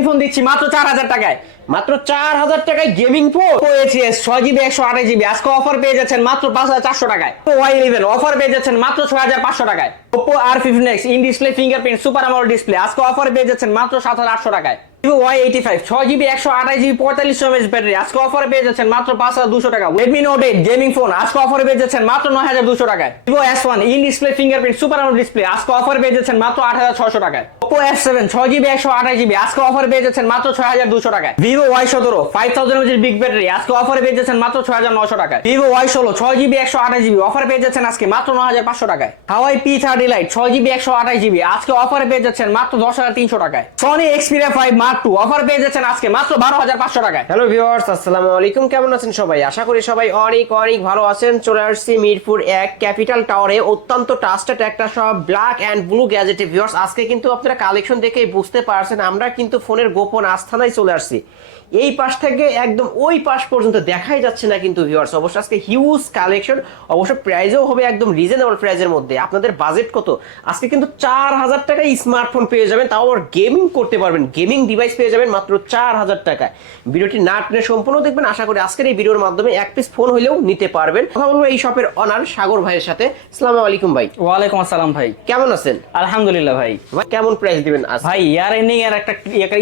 Gaming phone দিচ্ছি মাত্র 4000 টাকায়। মাত্র 4000 টাকায় gaming phone. OS 6GB 128GB আজকে অফার পেয়ে যাচ্ছেন মাত্র 5400 টাকায়। Y11 অফার পেয়ে যাচ্ছেন মাত্র 6500 টাকায়। Oppo R15X in display fingerprint super AMOLED display আজকে অফার পেয়ে যাচ্ছেন মাত্র 7800 টাকায়। Vivo Y85 6GB 128GB 4500 mAh battery আজকে অফারে পেয়ে যাচ্ছেন মাত্র 5200 টাকা। Redmi Note 8 গেমিং ফোন আজকে অফারে পেয়ে যাচ্ছেন মাত্র 9200 টাকায়। Vivo S1 in display fingerprint super AMOLED display আজকে অফারে পেয়ে যাচ্ছেন মাত্র 8600 টাকায়। Oppo F7 6GB 128GB আজকে অফারে পেয়ে যাচ্ছেন মাত্র 6200 টাকায়। Vivo Y17 5000 mAh big battery আজকে অফারে পেয়ে যাচ্ছেন মাত্র 6900 টাকায়। Vivo Y16 6GB 128GB অফারে পেয়ে যাচ্ছেন আজকে মাত্র 9500 টাকায়। Huawei P30 Lite 6GB 128GB আজকে অফারে পেয়ে যাচ্ছেন মাত্র 10300 টাকায়। Sony Xperia 5 Mark II offer পেয়ে যাচ্ছেন আজকে মাত্র 12500 টাকায়। হ্যালো ভিউয়ার্স, আসসালামু আলাইকুম। কেমন আছেন সবাই? আশা করি সবাই অনেক অনেক ভালো আছেন। চলে আসছি মিরপুর 1 ক্যাপিটাল টাওয়ারে অত্যন্ত ট্রাস্টেড একটা সব ব্ল্যাক এন্ড ব্লু গ্যাজেটে। ভিউয়ার্স, আজকে কিন্তু আপনারা কালেকশন দেখেই বুঝতে পারছেন আমরা কিন্তু ফোনের গোপন আস্থানায় চলে আসছি। এই পাশ থেকে একদম ওই পাশ পর্যন্ত দেখাই যাচ্ছে না কিন্তু ভিউয়ার্স। অবশ্য আজকে হিউজ কালেকশন, অবশ্য প্রাইসও হবে একদম রিজনেবল প্রাইসের মধ্যে। আপনাদের বাজেট কত? আজকে কিন্তু 4000 টাকায় স্মার্টফোন পেয়ে যাবেন, তাও আবার গেমিং করতে পারবেন, গেমিং ডিভাইস পেয়ে যাবেন মাত্র 4000 টাকায়। ভিডিওটি না টেনে সম্পূর্ণ দেখবেন। আশা করি আজকের এই ভিডিওর মাধ্যমে এক পিস ফোন হইলেও নিতে পারবেন। কথা বলবো এই শপের অনার সাগর ভাইয়ের সাথে। আসসালামু আলাইকুম ভাই। ওয়ালাইকুম আসসালাম ভাই, কেমন আছেন? আলহামদুলিল্লাহ ভাই। ভাই কেমন প্রাইস দিবেন আজ? ভাই ইয়ার এন্ডিং এর একটা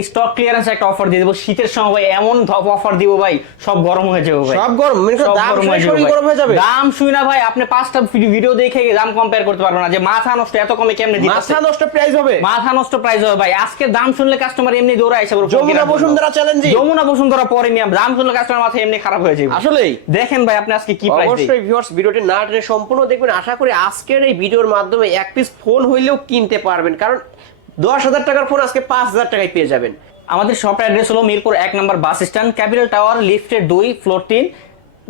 স্টক ক্লিয়ারেন্স একটা অফার দিয়ে দেব। শীতের সময় ভাই এমন অফার দিব ভাই সব গরম হয়ে যাবে ভাই। সব গরম মানে দাম শুনে গরম হয়ে যাবে। দাম শুই না ভাই, আপনি 5টা ভিডিও দেখে দাম কম্পেয়ার করতে পারবেন না যে মাথা নষ্ট এত কমে কেমনে দিতেছে। মাথা নষ্ট প্রাইস হবে, মাথা নষ্ট প্রাইস হবে ভাই। আজকে দাম শুনলে কাস্টমার এমনি দৌড়ায় এসে বলবে যমুনা বসুন্ধরা চ্যালেঞ্জ। যমুনা বসুন্ধরা প্রিমিয়াম দাম শুনলে কাস্টমার মাথা এমনি খারাপ হয়ে যাবে। আসলেই দেখেন ভাই আপনি আজকে কি প্রাইস দিই। অবশ্যই ভিউয়ার্স ভিডিওটি না টেনে সম্পূর্ণ দেখবেন। আশা করি আজকের এই ভিডিওর মাধ্যমে এক পিস ফোন হইলেও কিনতে পারবেন, কারণ 10000 টাকার ফোন আজকে 5000 টাকায় পেয়ে যাবেন। আমাদের শপের অ্যাড্রেস হলো মিরপুর 1 নম্বর বাস স্ট্যান্ড, ক্যাপিটাল টাওয়ার, লিফটের 2 ফ্লোর 3,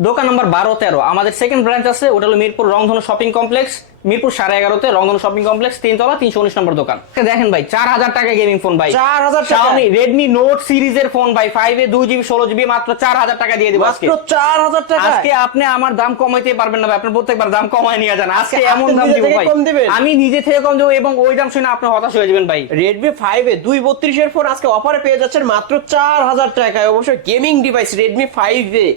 দোকান নম্বর 12-13। আমাদের সেকেন্ড ব্রাঞ্চ আছে, ওটা হলো মিরপুর রংধনু শপিং কমপ্লেক্স, মিরপুর 11.5-তে রংধনু শপিং কমপ্লেক্স 3 তলা 319 নম্বর দোকান। দেখেন ভাই 4000 টাকা গেমিং ফোন ভাই, 4000 টাকা। Xiaomi Redmi Note সিরিজের ফোন ভাই 5 এ 2GB 16GB মাত্র 4000 টাকা দিয়ে দিব আজকে। মাত্র 4000 টাকা। আজকে আপনি আমার দাম কমাইতে পারবেন না ভাই, আপনি প্রত্যেকবার দাম কমায় নিয়ে যান। আজকে এমন দাম দিব ভাই, আমি নিজে থেকে কম দেব এবং ওই দাম শুনে আপনি হতাশ হয়ে যাবেন ভাই। Redmi 5 এ 232 এর ফোন আজকে অফারে পেয়ে যাচ্ছেন মাত্র 4000 টাকায়। অবশ্যই গেমিং ডিভাইস Redmi 5 এ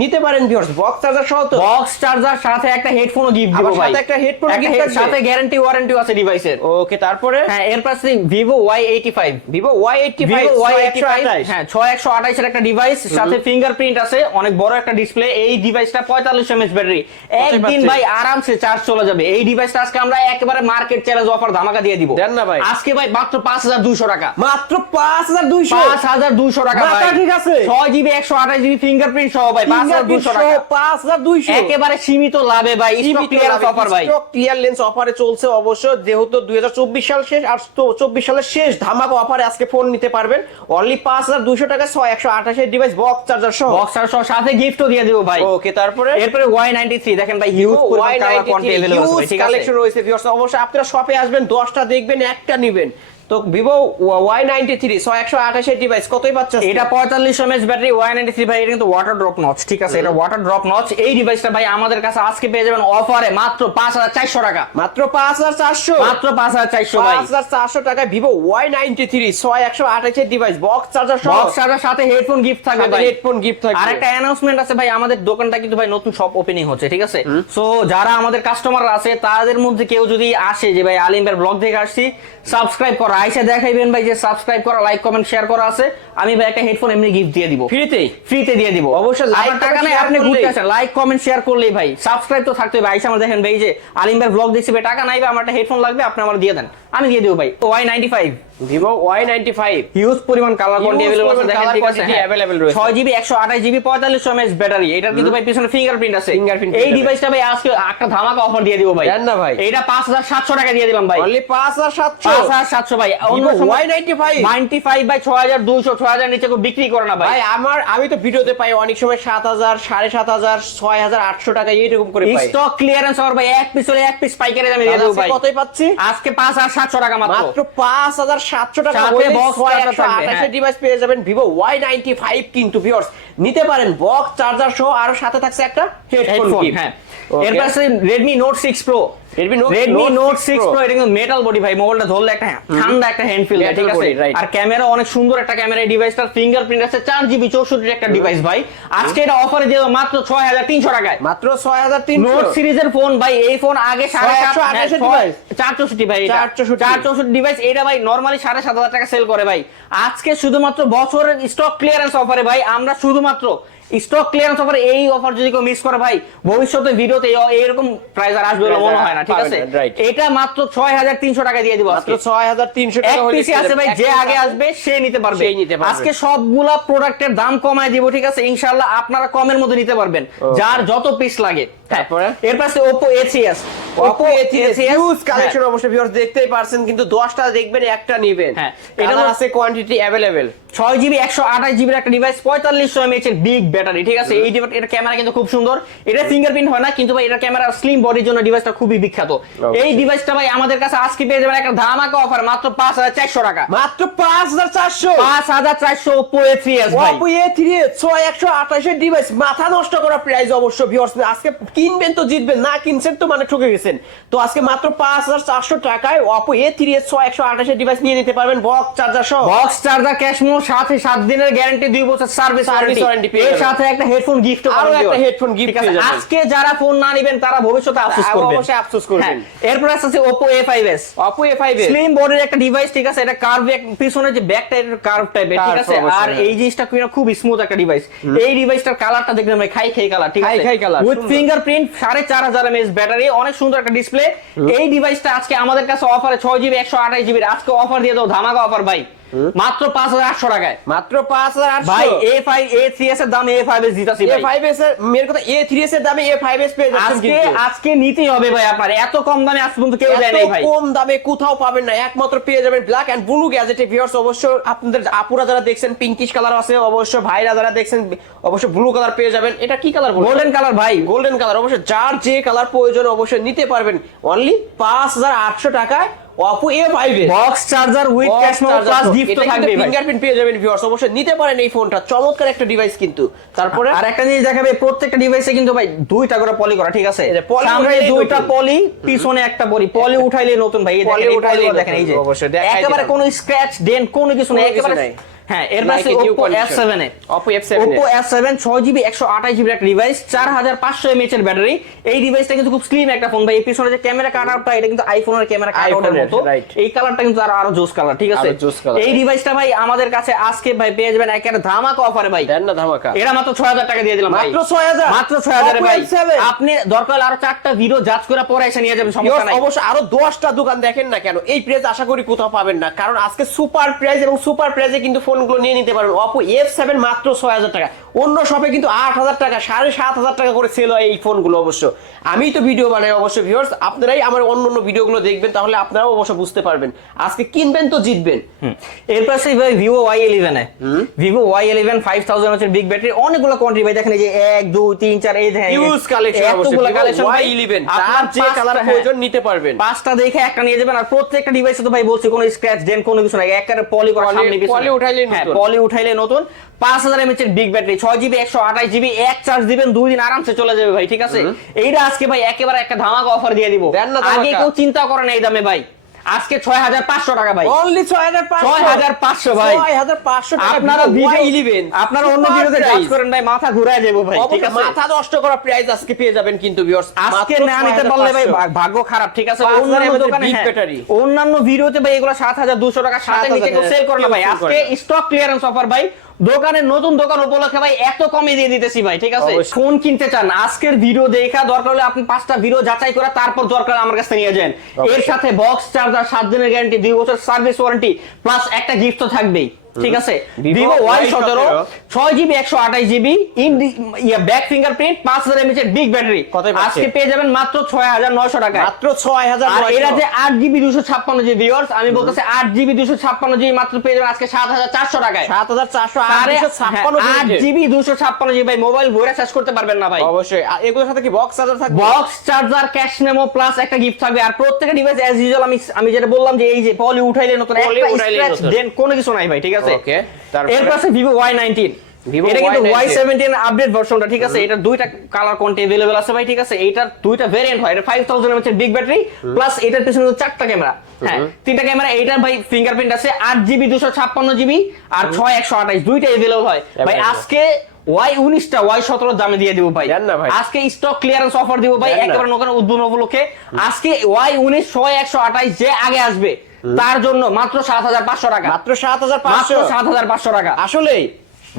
নিতে পারেন ভিউয়ার্স। বক্স চার্জার সহ তো, বক্স চার্জার সাথে একটা হেডফোনও গিফট দিব ভাই, সাথে একটা হেডফোন গিফট আছে, সাথে গ্যারান্টি ওয়ারেন্টি আছে ডিভাইসের। ওকে, তারপরে হ্যাঁ এর পাশে Vivo Y85, Vivo Y85 হ্যাঁ 6128 এর একটা ডিভাইস, সাথে ফিঙ্গারপ্রিন্ট আছে, অনেক বড় একটা ডিসপ্লে। এই ডিভাইসটা 4500 mAh ব্যাটারি, একদিন ভাই আরামসে চার্জ চলে যাবে। এই ডিভাইসটা আজকে আমরা একেবারে মার্কেট চ্যালেঞ্জ অফার ধামাকা দিয়ে দিব। দেন না ভাই আজকে ভাই মাত্র 5200 টাকা, মাত্র 5200 টাকা ভাই। ঠিক আছে, 6GB 128GB ফিঙ্গারপ্রিন্ট সহ ভাই 5200 টাকা, 5200 একেবারে সীমিত লাভে ভাই। স্টক ক্লিয়ারেন্স অফার ভাই, স্টক ক্লিয়ারেন্স অফারে চলছে। অবশ্য যেহেতু 2024 সাল শেষ আর 24 সালের শেষ ধামাকা অফারে আজকে ফোন নিতে পারবেন অনলি 5200 টাকা, 128 এর ডিভাইস, বক্স চার্জার সহ, সাথে গিফটও দিয়ে দেব ভাই। ওকে, তারপরে এরপরে Y93 দেখেন ভাই, হিউজ কালেকশন রয়েছে ভিউয়ার্স। অবশ্যই আপনারা শপে আসবেন, 10টা দেখবেন, একটা নেবেন। তো Vivo Y93 128 এর ডিভাইস কতই পাচ্ছেন? এটা 4500 mAh ব্যাটারি Y93 ভাই, এটা কিন্তু ওয়াটার ড্রপ নচ, ঠিক আছে, এটা ওয়াটার ড্রপ নচ। এই ডিভাইসটা ভাই আমাদের কাছে আজকে পেয়ে যাবেন অফারে মাত্র 5400 টাকা, মাত্র 5400, মাত্র 5400 ভাই। 5400 টাকায় Vivo Y93 128 এর ডিভাইস, বক্স চার্জার সহ, বক্স চার্জার সাথে হেডফোন গিফট থাকবে ভাই, হেডফোন গিফট থাকবে। আরেকটা অ্যানাউন্সমেন্ট আছে ভাই, আমাদের দোকানটা কিন্তু ভাই নতুন শপ ওপেনিং হচ্ছে, ঠিক আছে। সো যারা আমাদের কাস্টমাররা আছে তাদের মধ্যে কেউ যদি আসে যে ভাই আলিম ভাইয়ের ব্লগ থেকে আসছি, সাবস্ক্রাইব করা, আইসা দেখাইবেন ভাই যে সাবস্ক্রাইব করা, লাইক কমেন্ট শেয়ার করা আছে, আমি ভাই একটা হেডফোন এমনি গিফট দিয়ে দিব ফ্রিতে দিয়ে দিব। অবশ্যই লাইক টাকা নাই, আপনি ঘুরতে আসেন, লাইক কমেন্ট শেয়ার করলেই ভাই, সাবস্ক্রাইব তো থাকতে ভাই। আইসা আমার দেখেন ভাই যে আলিম ভাইয়ের ব্লগ দেখছি ভাই, টাকা নাই ভাই, আমার একটা হেডফোন লাগবে, আপনি আমার দিয়ে দেন, আমি দিয়ে দেব ভাই। Y95 Vivo Y95 হিউজ পরিমাণ কালার কোয়ান্টিটি अवेलेबल আছে, দেখেন ঠিক আছে, अवेलेबल রয়েছে। 6GB 128GB 4500 mAh ব্যাটারি, এটার কিন্তু ভাই পিছনে ফিঙ্গারপ্রিন্ট আছে। এই ডিভাইসটা ভাই আজকে একটা ধামাকা অফার দিয়ে দিব ভাই, জান না ভাই, এটা 5700 টাকা দিয়ে দিলাম ভাই, অনলি 5700 ভাই। অন্য Y95 95 ভাই 6200 6000 নিচে কেউ বিক্রি করে না ভাই। ভাই আমি তো ভিডিওতে পাই অনেক সময় 7000 7500 6800 টাকা এইরকম করে পাই। স্টক ক্লিয়ারেন্স আর ভাই এক পিস হলে এক পিস পাইকারি দামে দিয়ে দেব ভাই। কতই পাচ্ছি আজকে 5700 টাকা মাত্র, মাত্র 5700 টাকা সাথে বলে বক্স চার্জার থাকবে। 128 এর ডিভাইস পেয়ে যাবেন Vivo Y95 কিন্তু ভিউয়ার্স নিতে পারেন, বক্স চার্জার সহ, আর সাথে থাকছে একটা হেডফোন গিফট। হ্যাঁ এর পাশে Redmi Note 6 Pro Redmi Note 6 Pro এটা কিন্তু মেটাল বডি ভাই, মোবাইলটা ধরলে একটা ঠান্ডা একটা হ্যান্ড ফিল ঠিক আছে। আর ক্যামেরা অনেক সুন্দর একটা ক্যামেরা, এই ডিভাইসটার ফিঙ্গারপ্রিন্ট আছে 4GB 64 একটা ডিভাইস ভাই। আজকে এটা অফারে দিয়ে দাও মাত্র 6300 টাকায়, মাত্র 6300। নোট সিরিজের ফোন ভাই, এই ফোন আগে 128 ডিভাইস 464 ভাই, 464 ডিভাইস এটা ভাই নরমালি 7500 টাকা সেল করে ভাই। আজকে শুধুমাত্র বছরের স্টক ক্লিয়ারেন্স অফারে ভাই, আমরা শুধুমাত্র স্টক ক্লিয়ারেন্স অফার, এই অফার যদি কেউ মিস করে ভাই ভবিষ্যতে ভিডিওতে এরকম প্রাইস আর আসবে বলে মনে হয় না, ঠিক আছে। এটা মাত্র 6300 টাকা দিয়ে দিব, মাত্র 6300 টাকা হলে পিসি আছে ভাই, যে আগে আসবে সে নিতে পারবে। আজকে সবগুলা প্রোডাক্টের দাম কমায় দিব, ঠিক আছে ইনশাআল্লাহ, আপনারা কমের মধ্যে নিতে পারবেন যার যত পিস লাগে। তারপরে এর পাশে Oppo A3s, Oppo A3s huge collection অবশ্যই ভিউয়ার্স দেখতেই পারছেন, কিন্তু 10টা দেখবেন একটা নেবেন। হ্যাঁ, এটা আছে কোয়ান্টিটি अवेलेबल। 6GB 128GB একটা ডিভাইস, 4500 mAh এর বিগ ব্যাটারি, ঠিক আছে। এই ডিভাইস, এটা ক্যামেরা কিন্তু খুব সুন্দর, এটা ফিঙ্গারপ্রিন্ট হয় না কিন্তু ভাই এটা ক্যামেরা স্লিম বডির জন্য ডিভাইসটা খুবই বিখ্যাত। এই ডিভাইসটা ভাই আমাদের কাছে আজকে পেয়ে যাবেন একটা ধামাকা অফার মাত্র 5400 টাকা, মাত্র 5400 Oppo A3s ভাই। Oppo A3s 6128 এর ডিভাইস, মাথা নষ্ট করা প্রাইস অবশ্য ভিউয়ার্স। আজকে কিনবেন তো জিতবেন, না কিনছেন তো মানে ঠকে গেছেন। তো আজকে মাত্র 5400 টাকায় Oppo A3s 6128 এর ডিভাইস নিয়ে নিতে পারবেন, বক্স চার্জার সহ। বক্স চার্জার, ক্যাশ মেমো, সাথে 7 দিনের গ্যারান্টি, 2 বছর সার্ভিস ওয়ারেন্টি, এর সাথে একটা হেডফোন গিফট, আরো একটা হেডফোন গিফট পেয়ে যাবেন। আজকে যারা ফোন না নেবেন তারা ভবিষ্যতে আফসোস করবেন, অবশ্যই আফসোস করবেন। এরপর আছে Oppo A5s, Oppo A5s slim বডির একটা ডিভাইস, ঠিক আছে। এটা কার্ভ, পিছনে যে ব্যাক টাইপের কার্ভ টাইপের, ঠিক আছে। আর এই জিনিসটা খুব স্মুথ একটা ডিভাইস। এই ডিভাইসটার কালারটা দেখবেন ভাই, খাই কালার, ঠিক আছে, উইথ ফিঙ্গারপ্রিন্ট, 4500 mAh ব্যাটারি, অনেক সুন্দর একটা ডিসপ্লে। এই ডিভাইসটা আজকে আমাদের কাছে অফারে 6GB 128GB আজকে অফার দিয়ে দাও, ধামাকা অফার ভাই, মাত্র 5800 টাকায়, মাত্র 5800 ভাই। A3s এর দামে A5s দিতাছি ভাই। A5s এর মেয়ের কথা, A3s এর দামে A5s পেয়ে যাচ্ছেন কিন্তু আজকে নিতেই হবে ভাই, আপনার এত কম দামে আজ পর্যন্ত কেউ দেয় নাই ভাই, কম দামে কোথাও পাবেন না, একমাত্র পেয়ে যাবেন ব্ল্যাক এন্ড ব্লু গ্যাজেটে ভিউয়ার্স। অবশ্য আপনাদের আপুরা যারা দেখছেন পিঙ্কিশ কালার আছে, অবশ্য ভাইরা যারা দেখছেন অবশ্য ব্লু কালার পেয়ে যাবেন। এটা কি কালার? গোল্ডেন কালার ভাই, গোল্ডেন কালার। অবশ্য যার যে কালার প্রয়োজন অবশ্যই নিতে পারবেন, অনলি 5800 টাকায় Oppo A5s box charger with cash memo plus gift তো থাকবে ভাই, ফিঙ্গারপ্রিন্ট পেয়ে যাবেন ভিউয়ার্স। অবশ্যই নিতে পারেন এই ফোনটা, চমৎকার একটা ডিভাইস কিন্তু। তারপরে আর একটা জিনিস দেখাবে, প্রত্যেকটা ডিভাইসে কিন্তু ভাই দুইটা করে পলি করা, ঠিক আছে। সামনে দুইটা পলি, পিছনে একটা পলি, পলি উঠাইলে নতুন ভাই, এই দেখেন এই যে একেবারে কোনো স্ক্র্যাচ ডেন্ট কোনো কিছু নেই, একেবারে। হ্যাঁ, এর পাশে Oppo F7 Oppo F7 6GB 128GB একটা ডিভাইস, 4500 mAh এর ব্যাটারি। এই ডিভাইসটা কিন্তু খুব স্লিম একটা ফোন ভাই। এই পিছনে যে ক্যামেরা কাটআউটটা, এটা কিন্তু আইফোনের ক্যামেরা কাটআউটের মতো, এই কালারটা কিন্তু আরো জোস কালার, ঠিক আছে। এই ডিভাইসটা ভাই আমাদের কাছে আজকে ভাই পেয়ে যাবেন একটা ধামাকা অফারে ভাই, দেন না ধামাকা। এটা মাত্র 6000 টাকা দিয়ে দিলাম ভাই, মাত্র 6000 ভাই। আপনি দরকার হলে আরো 4টা ভিডিও জাজ করে পরে এসে নিয়ে যাবেন, সমস্যা নাই। অবশ্য আরো 10টা দোকান দেখেন না কেন, এই প্রাইস আশা করি কোথাও পাবেন না, কারণ আজকে সুপার প্রাইস এবং সুপার প্রাইসে কিন্তু ফোনগুলো নিয়ে নিতে পারবেন। Oppo F7 মাত্র 6000 টাকা, অন্য শপে কিন্তু 8000 টাকা 7500 টাকা করে সেল হয় এই ফোনগুলো। অবশ্য আমি তো ভিডিও বানাই অবশ্য ভিউয়ার্স, আপনারাই আমার অন্য ভিডিওগুলো দেখবেন, তাহলে আপনারাও অবশ্য বুঝতে পারবেন। আজকে কিনবেন তো জিতবেন। এর পাশে ভাই Vivo Y11 Vivo Y11 5000 mAh big battery, অনেকগুলো কোয়ান্টিটি ভাই, দেখেন এই যে 1 2 3 4 এই দেখেন ইউজ কালেকশন। অবশ্যই কালেকশন Y11 আপনার যে কালার প্রয়োজন নিতে পারবেন, 5টা দেখে একটা নিয়ে যাবেন। আর প্রত্যেকটা ডিভাইসে তো ভাই বলছি কোনো স্ক্র্যাচ ডেন্ট কোনো কিছু নাই, একেবারে পলি করা, সামনে পিছনে পলি উঠাইলে নতুন, পলি উঠাইলে নতুন। 5000 mAh এর বিগ ব্যাটারি, 6GB 128GB, এক চার্জ দিবেন 2 দিন আরামসে চলে যাবে ভাই, ঠিক আছে। এইটা আজকে ভাই একেবারে একটা ধামাকা অফার দিয়ে দিব, আগে কেউ চিন্তা করেন এই দামে ভাই। আজকে 6500 টাকা ভাই, অনলি 6500 ভাই, 6500 টাকা। আপনারা Y11 আপনারা অন্য ভিডিওতে কাজ করেন ভাই, মাথা ঘুরায় যাবে ভাই, ঠিক আছে। মাথা নষ্ট করা প্রাইস আজকে পেয়ে যাবেন কিন্তু ভিউয়ার্স, আজকে না নিতে পারলে ভাই ভাগ্য খারাপ, ঠিক আছে। অন্যান্য দোকানে অন্যান্য ভিডিওতে ভাই এগুলো 7200 টাকা, সাথে নিচে কেউ সেল করে না ভাই। আজকে স্টক ক্লিয়ারেন্স অফার ভাই, দোকানের নতুন দোকান উপলক্ষে ভাই এত কমে দিয়ে দিতেছি ভাই, ঠিক আছে। ফোন কিনতে চান, আজকের ভিডিও দেখা দরকার হলে আপনি 5টা ভিডিও যাচাই করে তারপর দরকার আমার কাছে নিয়ে যান। এর সাথে বক্স চার্জার, 7 দিনের গ্যারান্টি, 2 বছর সার্ভিস ওয়ারেন্টি প্লাস একটা গিফট তো থাকবেই, ঠিক আছে। Vivo Y17 6GB 128GB back fingerprint, 5000 mAh এর বিগ ব্যাটারি, আজকে পেয়ে যাবেন মাত্র 6900 টাকা, মাত্র 6000। আর এরা যে 8GB 256GB ভিউয়ার্স, আমি বলতেছি 8GB 256GB মাত্র পেয়ে যাবেন আজকে 7400 টাকায়, 7456 8GB 256GB ভাই, মোবাইল ভরে শেষ করতে পারবেন না ভাই। অবশ্যই এগুলোর সাথে কি বক্স চার্জার থাকবে? Box charger, cash memo plus একটা গিফট থাকবে। আর প্রত্যেকটা ডিভাইস অ্যাজ ইউজুয়াল আমি যেটা বললাম যে এই যে পলি উঠাইলে নতুন, একটা স্ক্র্যাচ দেন কোনো কিছু নাই ভাই, ঠিক আছে। ওকে, এর পাশে Vivo Y19 Vivo এটা কিন্তু Y19 Y17 আপডেট ভার্সনটা, ঠিক আছে? এটা দুইটা কালার কোয়ান্টি अवेलेबल আছে ভাই, ঠিক আছে? এইটার দুইটা ভেরিয়েন্ট হয়, এটা 5000 mAh এর বিগ ব্যাটারি প্লাস এটার পিছনে চারটা ক্যামেরা, হ্যাঁ তিনটা ক্যামেরা। এইটার ভাই ফিঙ্গারপ্রিন্ট আছে 8GB 256GB আর 6128 দুইটা अवेलेबल হয় ভাই। আজকে Y19 টা Y17 দামে দিয়ে দিব ভাই। দেন না ভাই। আজকে স্টক ক্লিয়ারেন্স অফার দিব ভাই, দেন না। একেবারে নতুন উদ্বোধন উপলক্ষে। আজকে Y19 6128 যে আগে আসবে তার জন্য মাত্র 7500 টাকা, মাত্র 7500 মাত্র 7500 টাকা। আসলেই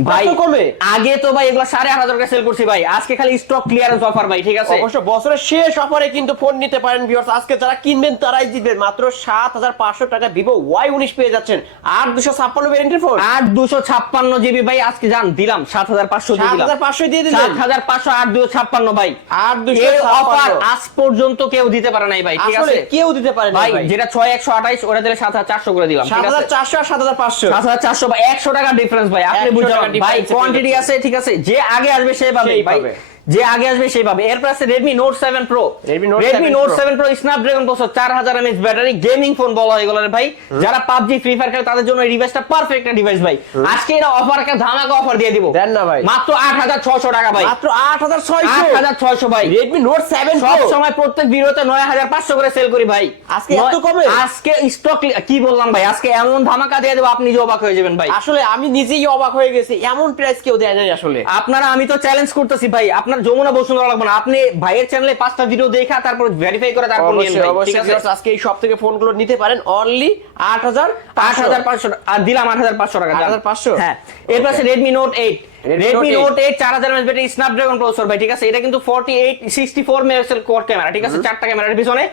ভাই কত কমে? আগে তো ভাই এগুলো 8500 টাকা সেল করছি ভাই, আজকে খালি স্টক ক্লিয়ারেন্স অফার ভাই, ঠিক আছে? অবশ্য বছরের শেষ অফারে কিন্তু ফোন নিতে পারেন ভিউয়ার্স। আজকে যারা কিনবেন তারাই জিতবেন। মাত্র 7500 টাকা Vivo Y19 পেয়ে যাচ্ছেন। আর 256 ভেরিয়েন্টের ফোন 8256GB ভাই, আজকে জান দিলাম 7500 দিয়ে দিলাম, 7500 দিয়ে দিলেন। 7500 আর 256 ভাই। আর এই অফার 256 আজ পর্যন্ত কেউ দিতে পারে নাই ভাই, ঠিক আসলে আছে? কেউ দিতে পারে না ভাই ভাই। যেটা 6128 ওটা দিলে 7400 করে দিলাম, ঠিক আছে? 7400 আর 7500 7400 ভাই, 100 টাকা ডিফারেন্স ভাই, আপনি 100 বুঝান টাকা ভাই। difference এ কোয়ান্টিটি পেয়ে আছে, ঠিক আছে? যে আগে আসবে সে পাবে সেই ভাই, পাবে। যে আগে আসবে সেই পাবে। এরপর আছে Redmi Note 7 Pro, Redmi Note Redmi 7 Note Pro 7 Pro Snapdragon processor, 4000 mAh battery, gaming phone বলা হয় এগুলোর ভাই। যারা PUBG ফ্রি ফায়ার খেলে তাদের জন্য এই ডিভাইসটা পারফেক্ট একটা ডিভাইস ভাই। আজকে এরা অফার, একটা ধামাকা অফার দিয়ে দিব। দেন না ভাই। মাত্র 8600 টাকা ভাই, মাত্র 8600 8600 ভাই। Redmi Note 7 সব Pro সময় প্রত্যেক ভিডিওতে 9500 করে সেল করি ভাই। আজকে এত কমে? আজকে স্টক কি বললাম ভাই, আজকে এমন ধামাকা দিয়ে দেব আপনি যে অবাক হয়ে যাবেন ভাই। আসলে আমি নিজেই অবাক হয়ে গেছি, এমন প্রাইস কেউ দেয় নাই আসলে। আপনারা, আমি তো চ্যালেঞ্জ করতেছি ভাই, আপনার যমুনা বসুন্ধরা লাগবে না, আপনি ভাইয়ের চ্যানেলে 5টা ভিডিও দেখা তারপর ভেরিফাই করে তারপর নিয়েন অবশ্যই ভাই, ঠিক অবশ্যই আছে? viewers, আজকে এই সব থেকে ফোনগুলো নিতে পারেন অনলি 8500 আর দিলাম 8500 টাকা, 8500 হ্যাঁ। এরপর আছে Redmi Note 8, Redmi Redmi Note Note 8 4000 mAh battery, Snapdragon processor ভাই, ঠিক আছে? এটা কিন্তু 64 মেগাপিক্সেল কোর ক্যামেরা, ঠিক আছে? চারটা ক্যামেরার পিছনে।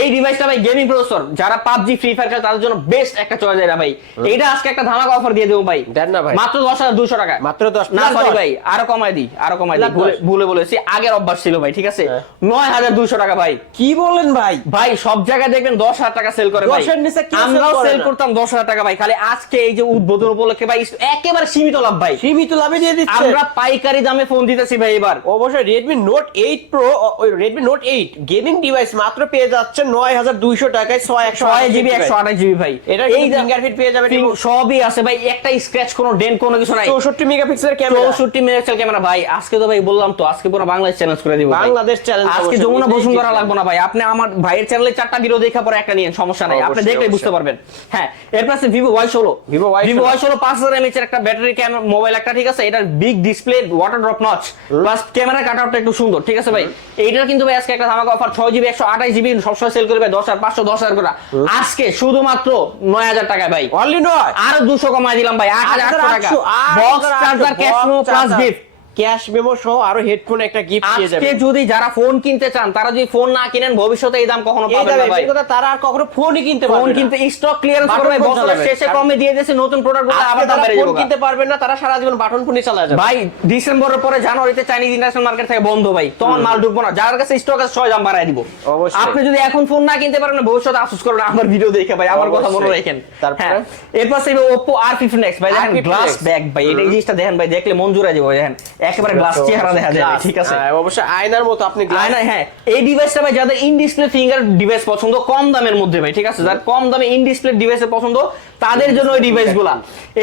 এই ডিভাইসটা ভাই গেমিং প্রসেসর, যারা PUBG ফ্রি ফায়ার খেলে তাদের জন্য বেস্ট একটা চয়েস এটা ভাই। এইটা আজকে একটা ধামাকা অফার দিয়ে দেব ভাই। দেন না ভাই। মাত্র 10200 টাকা, মাত্র 10 না সরি ভাই, আরো কমায় দিই, আরো কমায় দিই, ভুলে বলেছি, আগের অভ্যাস ছিল ভাই, ঠিক আছে? 9200 টাকা ভাই। কি বলেন ভাই? ভাই সব জায়গায় দেখবেন 10000 টাকা সেল করে ভাই, 10 এর নিচে কেউ আমরাও sell করে সেল না। করতাম 10000 টাকা ভাই। খালি আজকে এই যে উদ্বোধন উপলক্ষে ভাই একেবারে সীমিত লাভ ভাই, সীমিত লাভে দিয়ে দিচ্ছে। আমরা পাইকারি দামে ফোন দিতেছি ভাই এবার। অবশ্যই Redmi Note 8 Pro ওই Redmi Note 8 গেমিং ডিভাইস মাত্র পেয়ে যাচ্ছেন 9200 টাকায় 6GB 128GB ভাই। এটা এই এই ফিঙ্গারপ্রিন্ট পেয়ে যাবেন। সবই আছে ভাই, একটা স্ক্র্যাচ কোনো ডেন্ট কোনো কিছু নাই। 64 মেগাপিক্সেলের ক্যামেরা, 64 মেগাপিক্সেল ক্যামেরা ভাই। আজকে তো ভাই বললাম তো, আজকে পুরো বাংলাদেশ চ্যালেঞ্জ করে দিব ভাই। বাংলাদেশ চ্যালেঞ্জ আজকে যমুনা বসুন্ধরা লাগবে না ভাই, আপনি আমার ভাইয়ের চ্যানেলে 4টা ভিডিও দেখা পরে একটা নিয়েন, সমস্যা নাই, আপনি অবশ্যই, দেখলেই বুঝতে অবশ্যই। পারবেন। হ্যাঁ, এরপর আছে Vivo Y16, Vivo Y16 5000 mAh এর একটা ব্যাটারি ক্যামেরা মোবাইল একটা, ঠিক আছে? এটার big display, water drop notch, plus camera কাটআউটটা একটু সুন্দর, ঠিক আছে ভাই? এইটার কিন্তু ভাই আজকে একটা ধামাকা অফার, 6GB 128GB সবসময় সেল করবে 10500 10000 করে, আজকে শুধুমাত্র 9000 টাকা ভাই। অনলি নয়, আরো 200 কমায় দিলাম ভাই, 8800 টাকা। 8800 box charger, cash memo plus gift, cash memo সহ আরো হেডফোন একটা গিফট পেয়ে আজকে যাবেন। যদি যারা ফোন কিনতে চান, তারা যদি ফোন না কিনেন ভবিষ্যতে এই দাম কখনো এই পাবেন না দামে ভাই। কথা তারা আর কখনো ফোনই কিনতে ফোন পারবে না। কিনতে স্টক ক্লিয়ারেন্স বাটন করবে, ফোন বছরের চালাবে। শেষে কমে দিয়ে দিয়েছে, নতুন প্রোডাক্টগুলো আজকে আবার দাম যারা বেড়ে ফোন যাবে কিনতে পারবেন না তারা সারা জীবন বাটন ফোনই চালায় যাবে। ভাই। ডিসেম্বরের পরে জানুয়ারিতে চাইনিজ ইন্টারন্যাশনাল মার্কেট থেকে বন্ধ ভাই, তখন মাল ঢুকবো না, যার কাছে স্টক আছে সবাই দাম বাড়ায় দিব। অবশ্যই। আপনি যদি এখন ফোন না কিনতে পারেন ভবিষ্যতে আফসোস করবেন, আমার ভিডিও দেখে ভাই, আমার কথা মনে অবশ্যই। রাখেন। তারপরে? হ্যাঁ, এরপর আছে Oppo R15X ভাই, দেখেন R15X গ্লাস ব্যাক ভাই, এই জিনিসটা দেখেন ভাই, দেখলে মন জুড়ে যাবে, দেখেন একেবারে গ্লাস চেহারা দেখা যায়, ঠিক আছে? হ্যাঁ, অবশ্যই আয়নার মতো আপনি গ্লাস। না, হ্যাঁ, এই ডিভাইসটা ভাই যাদের ইন ডিসপ্লে ফিঙ্গার ডিভাইস পছন্দ, কম দামের মধ্যে ভাই, ঠিক আছে? যার কম দামে ইন ডিসপ্লে ডিভাইসের পছন্দ, তাদের জন্য এই ডিভাইসগুলা।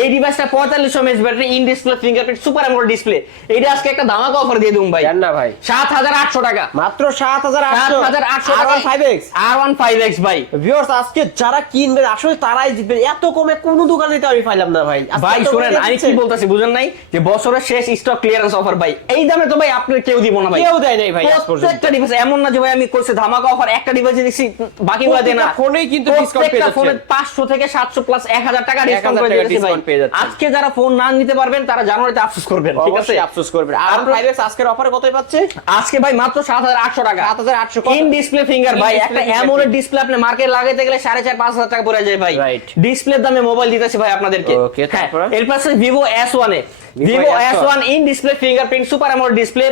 এই ডিভাইসটা 4500 mAh battery, in display fingerprint, super AMOLED display. এইটা আজকে একটা ধামাকা অফার দিয়ে দিই ভাই, জান না ভাই, 7800 টাকা, মাত্র 7800 7800 টাকা। R15X R15X ভাই। ভিউয়ার্স আজকে যারা কিনবেন আসলে তারাই জিতবেন। এত কমে কোনো দোকানে তো আমি পাইলাম না ভাই। আজকে ভাই এত কমে শুনেন, আমি কি দিচ্ছে। বলতাছি বুঝেন নাই, যে বছরের শেষ স্টক ক্লিয়ারেন্স অফার ভাই, এই দামে তো ভাই আপনার কেউ দিব না ভাই, কেউ দেয় নাই ভাই আজ পর্যন্ত। প্রত্যেকটা ডিভাইস এমন না যে ভাই আমি কইছি ধামাকা অফার, একটা ডিভাইসে দিছি বাকিগুলো দেন না, প্রত্যেকটা ফোনেই কিন্তু ডিসকাউন্ট পেয়ে প্রত্যেকটা ফোনে যাচ্ছেন। 500 থেকে 700 প্লাস 1000 টাকা ডিসকাউন্ট 1000 করে টাকা দিয়েছি ভাই। ডিসকাউন্ট পেয়ে যাচ্ছেন। আজকে যারা ফোন না নিতে পারবেন তারা জানুয়ারিতে আফসোস করবেন, ঠিক আছে? অবশ্যই আফসোস করবেন। R15X আজকের অফারে কতই পাচ্ছে? আজকে ভাই মাত্র 7800 টাকা, 7800 ইন ডিসপ্লে ফিঙ্গার ভাই। In-display একটা fingerprint। অ্যামোলেড ডিসপ্লে আপনি মার্কেট লাগাইতে গেলে 4500 টাকা পড়ে যায় ভাই, Right. ডিসপ্লের দামে মোবাইল দিতেছি ভাই আপনাদেরকে। Okay, হ্যাঁ, তারপরে? এরপর আছে Vivo S1 A, Vivo S1 in display fingerprint, super AMOLED display,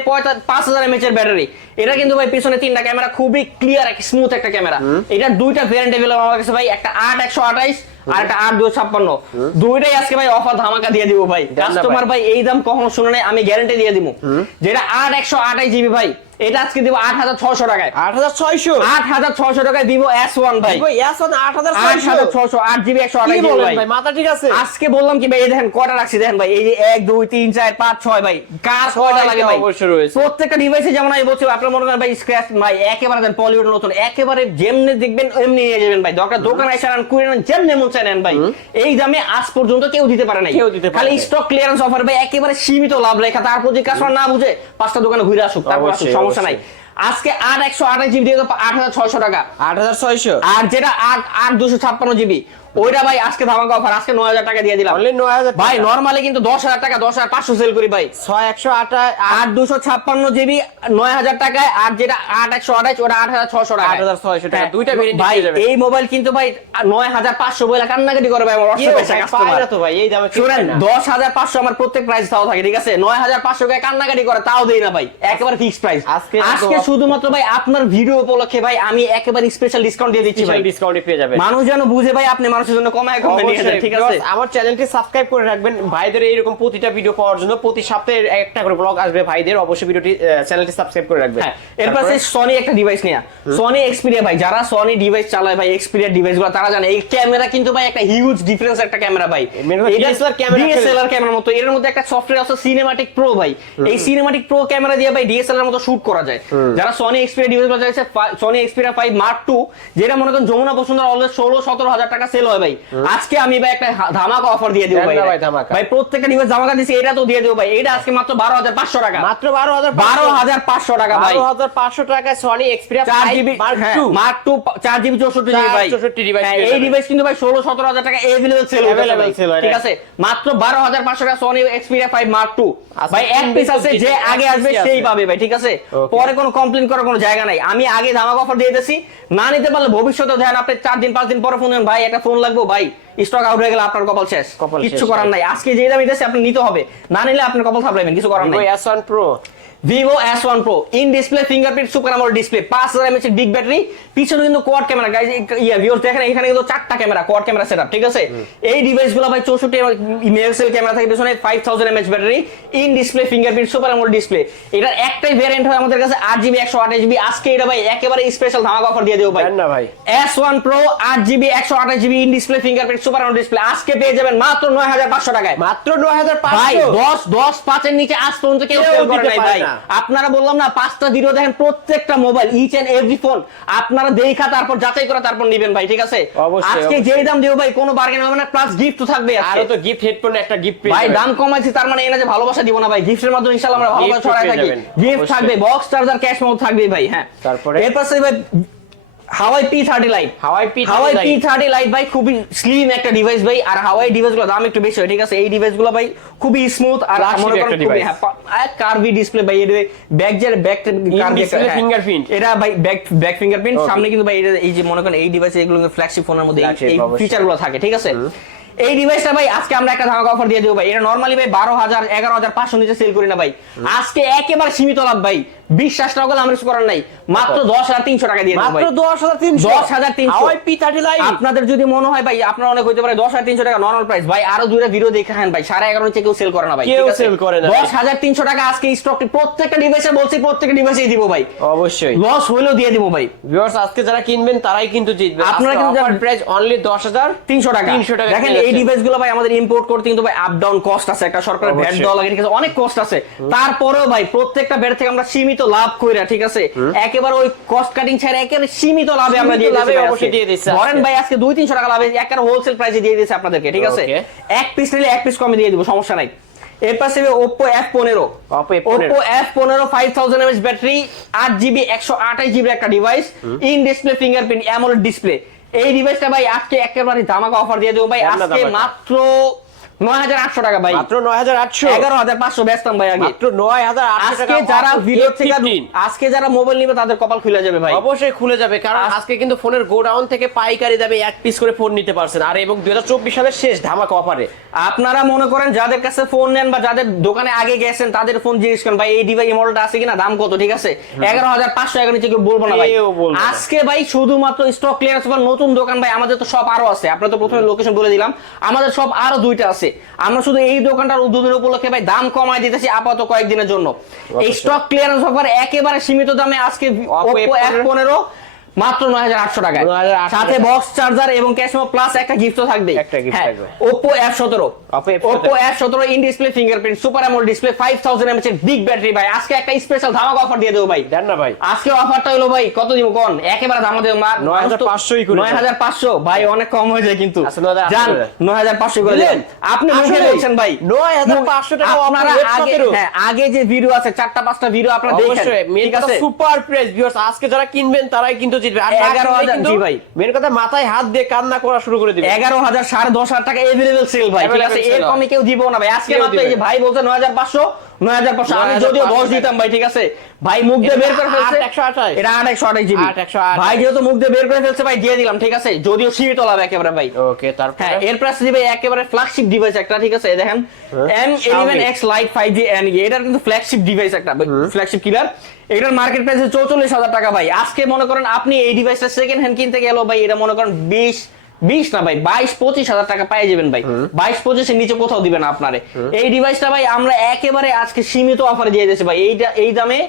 5000 mAh এর ব্যাটারি। এটা কিন্তু ভাই পিছনে তিনটা ক্যামেরা, খুবই ক্লিয়ার স্মুথ একটা ক্যামেরা। এটা দুইটা ভেরিয়েন্ট अवेलेबल আমার কাছে ভাই, একটা 8128 আর একটা 8256। দুইটাই আজকে ভাই অফার ধামাকা দিয়ে দিব ভাই। কাস্টমার ভাই এই দাম কখনো শুনে নাই, আমি গ্যারান্টি দিয়ে দিব। যেটা 8128GB ভাই, এটা আজকে দিব 8600 টাকায়। 8600 8600 টাকায় Vivo S1 ভাই। Vivo S1 8600 8600 8GB 128GB কি বলেন ভাই। ভাই, মাথা ঠিক আছে? আজকে বললাম কি ভাই, এই দেখেন কয়টা রাখছি দেখেন ভাই, এই যে 1 2 3 4 5 6 ভাই, কার কয়টা লাগে ভাই? অবশ্যই রয়েছে। প্রত্যেকটা ডিভাইসে যেমন আমি বলছি, আপনারা মনে করেন ভাই স্ক্র্যাচ ভাই একেবারে দেন পলিউড নতুন, একেবারে যেমনি দেখবেন এমনি নিয়ে যাবেন ভাই। দরকার দোকানে এসে আন কুইরেন যেমনি মন চায় নেন ভাই। এই দামে আজ পর্যন্ত কেউ দিতে পারে নাই। খালি স্টক ক্লিয়ারেন্স অফার ভাই, একেবারে সীমিত লাভ রেখা। তারপর যে কাস্টমার না বুঝে 5টা দোকানে ঘুরে আসুক, তারপর আসুক, সমস্যা নাই। আজকে 8128GB দিয়ে 8600 টাকা। 8600 আর যেটা 8256GB ওইটা ভাই আজকে ধামাকা অফার, আজকে 9000 টাকা দিয়ে দিলাম। অনলি 9000 ভাই নরমালি কিন্তু 10000 টাকা 10500 সেল করি ভাই। 6128 8256GB 9000 টাকায়, আর যেটা 8128 ওটা 8600 টাকা। 8600 টাকা দুইটা ভেরিয়েন্ট ভাই পেয়ে যাবেন। এই মোবাইল কিন্তু ভাই 9500 বলে কান্নাকাটি করে ভাই আমার WhatsApp এ কাস্টমার। পায় না তো ভাই এই দামে কি শুনেন, পায় না। 10500 আমার প্রত্যেক প্রাইস তাও থাকে, ঠিক আছে? 9500 টাকা কান্নাকাটি করে তাও দেই না ভাই, একেবারে ফিক্সড প্রাইস। আজকে শুধুমাত্র ভাই আপনার ভিডিও উপলক্ষে ভাই আমি একেবারে স্পেশাল ডিসকাউন্ট দিয়ে দিচ্ছি ভাই। ডিসকাউন্টে পেয়ে যাবেন। মানুষ যেন বুঝে ভাই আপনি মানুষের জন্য কমায় কমে নিয়ে যান, ঠিক আছে? আমার চ্যানেলটি সাবস্ক্রাইব করে রাখবেন ভাইদের এইরকম প্রতিটা ভিডিও পাওয়ার জন্য। প্রতি সপ্তাহে একটা করে ব্লগ আসবে ভাইদের, অবশ্যই ভিডিওটি চ্যানেলটি সাবস্ক্রাইব করে রাখবেন। হ্যাঁ, এরপর আছে সনি একটা ডিভাইস নিয়া, সনি এক্সপিরিয়া ভাই। যারা সনি ডিভাইস চালায় ভাই, এক্সপিরিয়া ডিভাইসগুলো, তারা জানে এই ক্যামেরা কিন্তু ভাই একটা হিউজ ডিফারেন্স একটা ক্যামেরা ভাই। ডিএসএলআর ক্যামেরার মতো। এর মধ্যে একটা সফটওয়্যার আছে সিনেমাটিক প্রো ভাই। এই সিনেমাটিক প্রো ক্যামেরা দিয়ে ভাই ডিএসএলআর মতো শুট করা যায়। যারা সনি এক্সপিরিয়া ডিভাইস বাজাইছে, সনি এক্সপিরিয়া 5 Mark II, যেটা মনে করেন যমুনা বসুন্ধরা অলওয়েজ 16-17 টাকা সেল হয় ভাই। আজকে আমি ভাই একটা ধামাকা অফার দিয়ে দেব ভাই। ভাই প্রত্যেকটা ডিভাইস ধামাকা দিছি, এটা তো দিয়ে দেব ভাই। এটা আজকে মাত্র 12500 টাকা। মাত্র 12500 টাকা ভাই। 12500 টাকায় Sony Xperia 4GB Mark II 4GB 64GB ভাই। 64 ডিভাইস। এই ডিভাইস কিন্তু ভাই 16-17 টাকা এভেলেবল সেল হয় ভাই, ঠিক আছে? মাত্র 12500 টাকা সনি এক্সপিরিয়া 5 Mark II ভাই। এক পিস আছে, যে আগে আসবে সেই পাবে ভাই, ঠিক আছে? পরে কোনো কমপ্লেইন করার কোনো জায়গা নাই। আমি আগে ধামাকা অফার দিয়ে দিয়েছি, না নিতে পারলে ভবিষ্যতে দেখেন আপনি 4 দিন 5 দিন পরে ফোন দেন, ভাই একটা ফোন লাগবে ভাই, স্টক আউট হয়ে গেলে আপনার কপাল শেষ, কিছু করার নাই। আজকে যে দামে দিয়েছি আপনি নিতে হবে, না নিলে আপনার কপাল থাপড়াবেন, কিছু করার নাই। S1 Pro, Vivo S1 Pro in display fingerprint super AMOLED display, 5000 mAh big battery, পিছনে কিন্তু কোয়াড ক্যামেরা গাইস। ভিউয়ার্স দেখেন এখানে কিন্তু 4টা ক্যামেরা, কোয়াড ক্যামেরা সেটআপ, ঠিক আছে? এই ডিভাইসগুলো ভাই 64 মেগাপিক্সেল ক্যামেরা থাকে, পিছনে 5000 mAh battery, in display fingerprint super AMOLED display. এটার একটাই ভেরিয়েন্ট হয় আমাদের কাছে 8GB 128GB। আজকে এটা ভাই একেবারে স্পেশাল ধামাকা অফার দিয়ে দেব ভাই। না ভাই S1 Pro 8GB 128GB in display fingerprint super AMOLED display আজকে পেয়ে যাবেন মাত্র 9500 টাকায়। মাত্র 9500 ভাই 10 5 এর নিচে আজ পর্যন্ত কেউ সেল করে নাই ভাই। আপনারা বললাম না 5টা জিরো দেখেন প্রত্যেকটা mobile, each and every phone আপনারা দেখা তারপর যাচাই করে তারপর নেবেন ভাই, ঠিক আছে? আজকে যেই দাম দেব ভাই কোনো বার্গেন হবে না, প্লাস গিফট থাকবে। আরো তো গিফট হেডফোন একটা গিফট পেয়ে ভাই দাম কমাইছি তার মানে এই না যে ভালোবাসা দিব না ভাই। গিফটের মাধ্যমে ইনশাআল্লাহ আমরা ভালোবাসা ছড়াই থাকি। গিফট থাকবে, বক্স চার্জার, ক্যাশ মেমো থাকবে ভাই। হ্যাঁ, তারপরে এরপর ভাই হাওয়াই P30 লাইট। হাওয়াই P30 লাইট ভাই খুবই স্লিম একটা ডিভাইস ভাই। আর হাওয়াই ডিভাইসগুলো দাম একটু বেশি হয়, ঠিক আছে? এই ডিভাইসগুলো ভাই খুবই স্মুথ আর মনে করেন খুবই কার্ভি ডিসপ্লে ভাই। এর ব্যাক কার্ভি ফিঙ্গারপ্রিন্ট, এটা ভাই ব্যাক ফিঙ্গারপ্রিন্ট। সামনে কিন্তু ভাই এই যে মনে করেন এই ডিভাইসে এগুলো ফ্ল্যাগশিপ ফোনের মধ্যে এই ফিচারগুলো থাকে, ঠিক আছে? এই ডিভাইসটা ভাই আজকে আমরা একটা ধামাকা অফার দিয়ে দেব ভাই। এটা নরমালি ভাই 12000 11500 নিচে সেল করি না ভাই। আজকে একেবারে সীমিত লাভ ভাই, বিশ্বাস না করলে আমরা কিছু করার নাই। মাত্র 10300 টাকা দিয়ে দেব ভাই। মাত্র 10300 হাওয়াই P30 লাইট। আপনাদের যদি মনে হয় ভাই আপনারা অনেক হইতে পারে 10300 টাকা নরমাল প্রাইস ভাই, আরো দুইটা ভিডিও দেখান ভাই, 11.5 নিচে কেউ সেল করে না ভাই, কেউ সেল করে না। 10300 টাকা আজকে স্টক প্রত্যেকটা ডিভাইসে বলছি, প্রত্যেকটা ডিভাইসেই দিব ভাই, অবশ্যই লস হইলেও দিয়ে দিব ভাই। ভিউয়ার্স আজকে যারা কিনবেন তারাই কিন্তু জিতবেন। আপনারা কিন্তু প্রাইস অনলি 10300 টাকা। দেখেন এই ডিভাইসগুলো ভাই আমাদের ইম্পোর্ট করতে কিন্তু ভাই আপ ডাউন কস্ট আছে, একটা সরকারের ভ্যাট দেওয়া লাগে, ঠিক আছে? অনেক কস্ট আছে। তারপরেও ভাই প্রত্যেকটা ভ্যাট থেকে আমরা সীমিত লাভ কইরা, ঠিক আছে? একেবারে ওই কস্ট কাটিং ছাড়া একেবারে সীমিত লাভে আমরা দিয়ে দিচ্ছি। ধরেন ভাই আজকে 2-300 টাকা লাভে একেবারে হোলসেল প্রাইসে দিয়ে দিয়েছি আপনাদেরকে, ঠিক আছে? এক পিস নিলে এক পিস কমে দিয়ে দিব, সমস্যা নাই। এর পাশে Oppo F15 5000 mAh battery, 8GB 128GB একটা device, in display fingerprint AMOLED display. এই ডিভাইসটা ভাই আজকে একেবারে ধামাকা অফার দিয়ে দেব ভাই। আজকে মাত্র 9800 টাকা ভাই। মাত্র 9800 11500 বেচতাম ভাই আগে। মাত্র 9800 টাকা। আজকে যারা ভিডিও থেকে আজকে যারা মোবাইল নিবে তাদের কপাল খুলে যাবে ভাই, অবশ্যই খুলে যাবে। কারণ আজকে কিন্তু ফোনের গোডাউন থেকে পাইকারি দামে এক পিস করে ফোন নিতে পারছেন। আর এবং 2024 সালের শেষ ধামাকা অফারে আপনারা মনে করেন যাদের কাছে ফোন নেন বা যাদের দোকানে আগে গেছেন তাদের ফোন জিজ্ঞেস করেন ভাই এই ডিভাইস মডেলটা আছে কিনা, দাম কত, ঠিক আছে? 11500 এর নিচে কেউ বলবো না ভাই। আজকে ভাই শুধুমাত্র স্টক ক্লিয়ারেন্স বা নতুন দোকান ভাই আমাদের তো সব আরো আছে। আপনারা তো প্রথমে লোকেশন বলে দিলাম, আমাদের সব আরো দুইটা আছে। আছে। আমরা শুধু এই দোকানটার উদ্বোধন উপলক্ষে ভাই দাম কমায় দিতেছি আপাতত কয়েকদিনের জন্য। এই স্টক ক্লিয়ারেন্স অফার একেবারে সীমিত দামে আজকে Oppo F15 মাত্র 9800 টাকায়, সাথে বক্স চার্জার এবং ক্যাশমো প্লাস একটা গিফট থাকবে। Oppo F17 in display fingerprint super AMOLED display 5000 mAh এর বিগ ব্যাটারি ভাই। আজকে একটা স্পেশাল ধামাকা অফার দিয়ে দেব ভাই। দেন না ভাই, আজকে অফারটা হলো ভাই কত দিব কোন, একেবারে ধামা দেব 9500 করে 9500 ভাই, অনেক কম হয়ে যায় কিন্তু। জান 9500 করে দেন আপনি, মুখে বলছেন ভাই 9500 টাকা আপনারা আগে যে ভিডিও আছে 4টা 5টা ভিডিও আপনারা দেখেন, ঠিক আছে সুপার প্রাইস ভিউয়ার্স। আজকে যারা কিনবেন তারাই কিন্তু জিতবে। আর 11000 জি ভাই, মেন কথা মাথায় হাত দিয়ে কান্না করা শুরু করে দিবে। 11000 10,500 টাকা अवेलेबल সেল ভাই, ঠিক আছে, এর কমে কেউ দিব না ভাই। আজকে মাত্র এই যে ভাই বলছে 9500 আমি যদিও 10 দিতাম ভাই, ঠিক আছে ভাই, মুখ দিয়ে বের করে ফেলছে। এটা 8128 জিবি ভাই, যেহেতু মুখ দিয়ে বের করে ফেলছে ভাই দিয়ে দিলাম, ঠিক আছে, যদিও সীমিত লাভ একেবারে ভাই। ওকে, তারপর হ্যাঁ এর প্রাইস দিবে একেবারে ফ্ল্যাগশিপ ডিভাইস একটা, ঠিক আছে, দেখেন M11X Lite 5G NE, এটার কিন্তু ফ্ল্যাগশিপ ডিভাইস একটা, ফ্ল্যাগশিপ কিলার। এটার মার্কেট প্রাইস 44000 টাকা ভাই। আজকে মনে করেন আপনি এই ডিভাইসটা সেকেন্ড হ্যান্ড কিনতে গেল ভাই, এটা মনে করেন 20 না ভাই 22-25 টাকা পেয়ে যাবেন ভাই। 22-25 এর নিচে কোথাও দিবেন না আপনারে। এই ডিভাইসটা ভাই আমরা একেবারে আজকে সীমিত অফারে দিয়ে দিয়েছি ভাই। এইটা এই দামে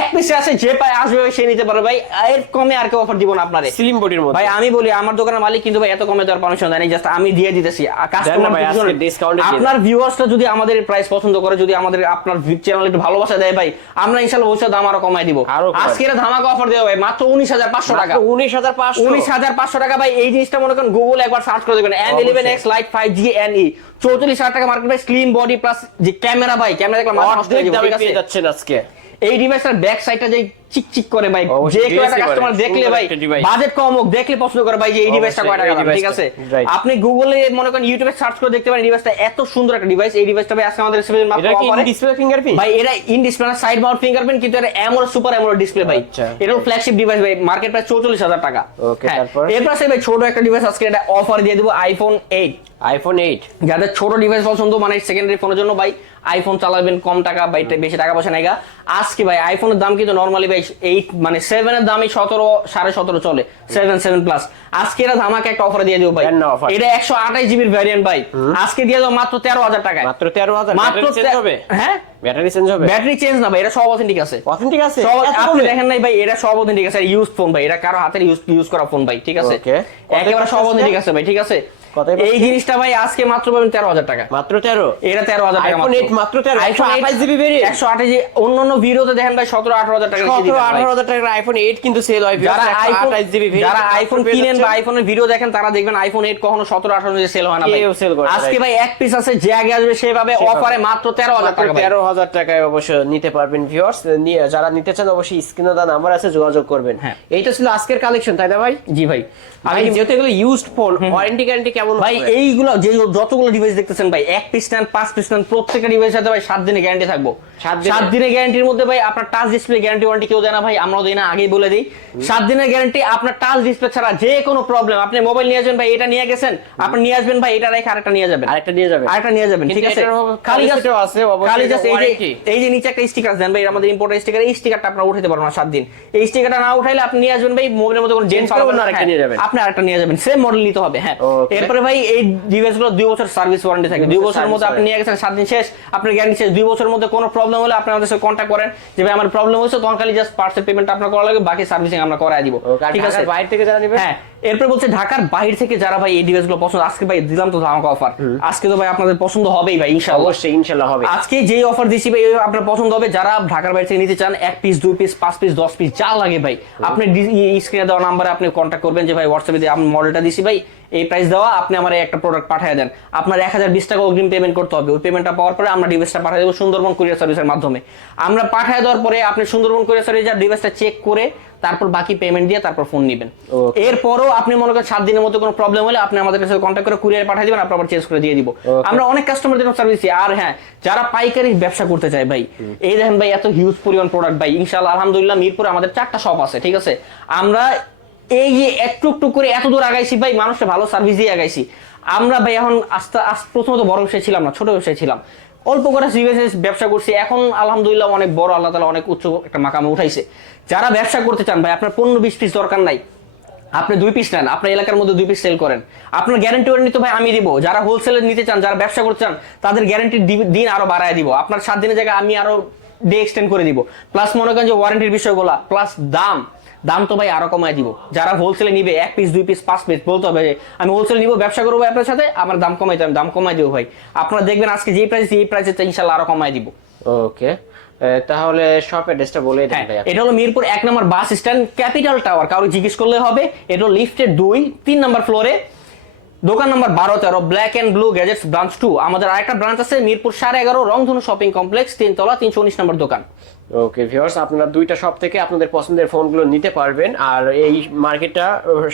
এক পিসে আছে, যে পায় আসবে ভাই সে নিতে পারবে ভাই, এর কমে আর কেউ অফার দিব না আপনারে। স্লিম বডির মধ্যে ভাই আমি বলি আমার দোকানের মালিক কিন্তু ভাই এত কমে দেওয়ার পারমিশন দেয় না, জাস্ট আমি দিয়ে দিতেছি কাস্টমার। আপনার ভিউয়ার্সটা যদি আমাদের প্রাইস পছন্দ করে, যদি আমাদের আপনার চ্যানেল একটু ভালোবাসা দেয় ভাই, আমরা ইনশাআল্লাহ ভবিষ্যতে দাম আরো কমাই দিব। আজকে এর ধামাকা অফার দেওয়া ভাই মাত্র 19500 টাকা। 19500 টাকা ভাই। এই জিনিসটা মনে করেন গুগল একবার সার্চ করে দেখবেন, M11X Lite 5G NE 44000 টাকা market price, slim body plus যে ক্যামেরা ভাই, ক্যামেরা দেখলাম মাথা নষ্ট হয়ে যাবে, ঠিক আছে যাচ্ছেন আজকে। এই ডিভাইসটার ব্যাক সাইডটা যে চিকচিক করে ভাই, যে কেউ একটা কাস্টমার দেখলে ভাই বাজেট কম হোক দেখলে পছন্দ করে ভাই যে এই ডিভাইসটা কয় টাকা, ঠিক আছে। আপনি গুগলে মনে করেন ইউটিউবে সার্চ করে দেখতে পারেন ডিভাইসটা এত সুন্দর একটা ডিভাইস। এই ডিভাইসটা ভাই আজকে আমাদের স্পেশাল মাত্র এটা কি ইন ডিসপ্লে ফিঙ্গারপ্রিন্ট ভাই, এটা ইন ডিসপ্লে না সাইড মাউন্ট ফিঙ্গারপ্রিন্ট, কিন্তু এটা AMOLED সুপার AMOLED ডিসপ্লে ভাই। এটা ফ্ল্যাগশিপ ডিভাইস ভাই, মার্কেট প্রাইস 44000 টাকা। ওকে, তারপর এর পাশে ভাই ছোট একটা ডিভাইস আজকে এটা অফার দিয়ে দেব, iPhone 8। যাদের ছোট ডিভাইস পছন্দ, মানে সেকেন্ডারি ফোনের জন্য ভাই আইফোন চালাবেন কম টাকা ভাই, বেশি টাকা পয়সা নাই গা। আজকে ভাই আইফোনের দাম কিন্তু নরমালি ভাই 8 মানে 7 এর দামই 17-17.5 চলে, 7 প্লাস। আজকে এরা ধামাকা একটা অফার দিয়ে দিও ভাই। এটা 128 জিবির ভ্যারিয়েন্ট ভাই, আজকে দিয়ে দাও মাত্র 13000 টাকায়। মাত্র 13000 মাত্র চেঞ্জ হবে? হ্যাঁ ব্যাটারি চেঞ্জ হবে? ব্যাটারি চেঞ্জ না ভাই, এটা সব অথেন্টিক আছে। অথেন্টিক আছে? আপনি দেখেন নাই ভাই, এটা সব অথেন্টিক আছে। ইউজ ফোন ভাই, এটা কারো হাতের ইউজ করা ফোন ভাই, ঠিক আছে, একেবারে সব অথেন্টিক আছে ভাই, ঠিক আছে। এই জিনিসটা ভাই আজকে মাত্র পাবেন 13000 টাকা। মাত্র 13? এটা 13000 টাকা আইফোন 8 মাত্র 13, 128 জিবি ভেরিয়েন্ট, 128 জিবি। অন্যান্য ভিডিওতে দেখেন ভাই 17-18,000 টাকা, 17-18,000 টাকার আইফোন 8 কিন্তু সেল হয়। যারা আইফোন কিনেন বা আইফোনের ভিডিও দেখেন তারা দেখবেন আইফোন 8 কখনো 17-18 জিবি সেল হয় না ভাই। আজকে ভাই এক পিস আছে, যে আগে আসবে সেভাবে অফারে মাত্র 13000 টাকা। 13000 টাকায় অবশ্যই নিতে পারবেন ভিউয়ার্স। যারা নিতে চান অবশ্যই স্ক্রিনে দেওয়া নাম্বার আছে, যোগাযোগ করবেন। এইটা ছিল আজকের কালেকশন, তাই না ভাই? জি ভাই। আমি যেহেতু এগুলো ইউজড ফোন, ওয়ারেন্টি গ্যারান্টি কেমন ভাই? এইগুলো যে যতগুলো ডিভাইস দেখতেছেন ভাই, এক পিস নেন 5 পিস নেন, প্রত্যেকটা ডিভাইসের সাথে ভাই 7 দিনের গ্যারান্টি থাকবো। 7 দিনের গ্যারান্টির মধ্যে ভাই আপনার টাচ ডিসপ্লে গ্যারান্টি ওয়ারেন্টি কেউ দেয় না ভাই, আমরাও দেই না, আগেই বলে দিই। 7 দিনের গ্যারান্টি আপনার টাচ ডিসপ্লে ছাড়া যে কোনো প্রবলেম, আপনি মোবাইল নিয়ে আসবেন ভাই, এটা নিয়ে গেছেন আপনি নিয়ে আসবেন ভাই, এটা রেখে আরেকটা নিয়ে যাবেন, ঠিক আছে। খালি জাস্ট এই যে নিচে একটা স্টিকার দেন ভাই, আমাদের ইম্পোর্টেড স্টিকার, এই স্টিকারটা আপনারা উঠাতে পারবেন না 7 দিন। এই স্টিকারটা না উঠাইলে আপনি নিয়ে আসবেন ভাই, মোবাইলের মধ্যে কোনো জেন্স পাবেন না, আরেকটা নিয়ে যাবেন, আপনি আরেকটা নিয়ে যাবেন, সেম মডেল নিতে হবে। হ্যাঁ, এরপরে ভাই এই ডিভাইসগুলো 2 বছর সার্ভিস ওয়ারেন্টি থাকে। 2 বছরের মধ্যে আপনি নিয়ে গেছেন, 7 দিন শেষ, আপনার গ্যারান্টি শেষ। 2 বছরের মধ্যে কোনো প্রবলেম হলে আপনি আমাদের সাথে কন্টাক্ট করেন যে ভাই আমার প্রবলেম হয়েছে, তখন খালি জাস্ট পার্টসের পেমেন্ট আপনার করা লাগবে, বাকি সার্ভিসিং আমরা করায় দিব, ঠিক আছে। বাইরে থেকে যারা নেবে, হ্যাঁ এরপর বলছে ঢাকার বাইরে থেকে যারা ভাই এই ডিভাইসগুলো পছন্দ, আজকে ভাই দিলাম তো ধামাকা অফার, আজকে তো ভাই আপনাদের পছন্দ হবেই ভাই ইনশাআল্লাহ। অবশ্যই ইনশাআল্লাহ হবে। আজকে যেই অফার দিছি ভাই আপনার পছন্দ হবে। যারা ঢাকার বাইরে থেকে নিতে চান, 1 পিস 2 পিস 5 পিস 10 পিস যা লাগে ভাই, আপনি স্ক্রিনে দেওয়া নাম্বারে আপনি কন্টাক্ট করবেন যে ভাই হোয়াটসঅ্যাপে দিয়ে আমি মডেলটা দিছি ভাই, এই প্রাইস দেওয়া, আপনি আমার একটা প্রোডাক্ট পাঠিয়ে দেন। আপনার 1020 টাকা অগ্রিম পেমেন্ট করতে হবে। ওই পেমেন্টটা পাওয়ার পরে আমরা ডিভাইসটা পাঠিয়ে দেবো সুন্দরবন কুরিয়ার সার্ভিসের মাধ্যমে। আমরা পাঠিয়ে দেওয়ার পরে আপনি সুন্দরবন কুরিয়ার সার্ভিসের ডিভাইসটা চেক করে তারপর বাকি পেমেন্ট দিয়ে তারপর ফোন নেবেন। এরপরও আপনি মনে করেন 7 দিনের মধ্যে কোনো প্রবলেম হলে আপনি আমাদের সাথে কন্ট্যাক্ট করে কুরিয়ার পাঠিয়ে দিবেন, আমরা আবার চেঞ্জ করে দিয়ে দিব। আমরা অনেক কাস্টমারদের সার্ভিস দিই। আর হ্যাঁ, যারা পাইকারি ব্যবসা করতে চায় ভাই, এই দেখেন ভাই এত হিউজ পরিমাণ প্রোডাক্ট ভাই, ইনশাআল্লাহ আলহামদুলিল্লাহ মিরপুরে আমাদের 4টা শপ আছে, ঠিক আছে। আমরা এই যে একটু একটু করে এত দূর আগাইছি ভাই, মানুষকে ভালো সার্ভিস দিয়ে আগাইছি আমরা ভাই। এখন প্রথমত বড় ব্যবসায়ী ছিলাম না, ছোট ব্যবসায়ী ছিলাম, অল্প করে ব্যবসা করছি। এখন আলহামদুলিল্লাহ অনেক বড়, আল্লাহ তাআলা অনেক উচ্চ একটা মাকামে উঠাইছে। যারা ব্যবসা করতে চান ভাই, আপনার 15-20 পিস দরকার নাই, আপনি 2 পিস নেন, আপনার এলাকার মধ্যে 2 পিস সেল করেন, আপনার গ্যারান্টি ওয়ারেন্টি তো ভাই আমি দিব। যারা হোলসেলে নিতে চান, যারা ব্যবসা করতে চান, তাদের গ্যারান্টির দিন আরো বাড়ায় দিব। আপনার 7 দিনের জায়গায় আমি আরো ডে এক্সটেন্ড করে দিব। প্লাস মনে করেন যে ওয়ারেন্টির বিষয়গুলো, প্লাস দাম তো ভাই আরো কমায় দিব। যারা হোলসেলে নিবে 1 পিস 2 পিস 5 পিস, বলতে হবে যে আমি হোলসেলে নিব, ব্যবসা করবো আপনার সাথে, আমার দাম কমাইতে হবে, দাম কমাই দিব ভাই। আপনারা দেখবেন আজকে যে প্রাইস, এই প্রাইসে ইনশাআল্লাহ আরো কমাই দিব। ওকে, তাহলে শপ অ্যাড্রেসটা বলে দেন ভাই। এটা হলো মিরপুর 1 নম্বর বাস স্ট্যান্ড, ক্যাপিটাল টাওয়ার। কারো জিজ্ঞেস করলে হবে, এটা হলো লিফটের 2-3 নম্বর ফ্লোরে, দোকান নম্বর 12-13, black and blue gadgets branch 2। আমাদের আরেকটা ব্রাঞ্চ আছে মিরপুর 11.5 রংধনু শপিং কমপ্লেক্স, 3 তলা, 319 নম্বর দোকান। ওকে ভিউয়ার্স, আপনারা দুইটা শপ থেকে আপনাদের পছন্দের ফোনগুলো নিতে পারবেন। আর এই মার্কেটটা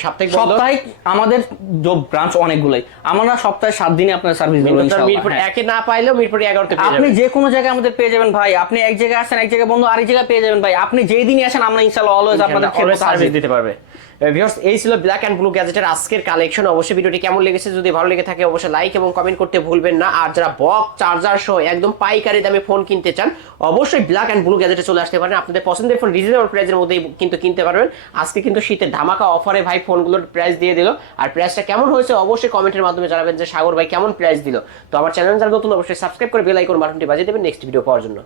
সাপ্তাহিক আমাদের ব্রাঞ্চ অনেকগুলোই, আমরা সপ্তাহে 7 দিনে আপনার সার্ভিস দেব ইনশাআল্লাহ। মিরপুর 1 না পাইলেও মিরপুর 11 তে পেয়ে যাবেন। আপনি যে কোনো জায়গায় আমাদের পেয়ে যাবেন ভাই। আপনি এক জায়গায় আসেন, এক জায়গায় বন্ধ, আরেক জায়গায় পেয়ে যাবেন ভাই। আপনি যেই দিনই আসেন, আমরা ইনশাআল্লাহ অলওয়েজ আপনাদের খেদমতে সার্ভিস দিতে পারবে। ভিউয়ার্স, এই ছিল ব্ল্যাক এন্ড ব্লু গ্যাজেটের আজকের কালেকশন। অবশ্যই ভিডিওটি কেমন লেগেছে, যদি ভালো লেগে থাকে অবশ্যই লাইক এবং কমেন্ট করতে ভুলবেন না। আর যারা বক্স চার্জার সহ একদম পাইকারি দামে ফোন কিনতে চান, অবশ্যই ব্ল্যাক এন্ড ব্লু গ্যাজেটে চলে আসতে পারেন। আপনাদের পছন্দের ফোন রিজনেবল প্রাইসের মধ্যেই কিন্তু কিনতে পারবেন। আজকে কিন্তু শীতের ধামাকা অফারে ভাই ফোনগুলোর প্রাইস দিয়ে দিল। আর প্রাইসটা কেমন হয়েছে অবশ্যই কমেন্টের মাধ্যমে জানাবেন যে সাগর ভাই কেমন প্রাইস দিল। তো আমার চ্যানেল যারা নতুন অবশ্যই সাবস্ক্রাইব করে বেল আইকন বাটনটি বাজিয়ে দেবেন নেক্সট ভিডিও পাওয়ার জন্য।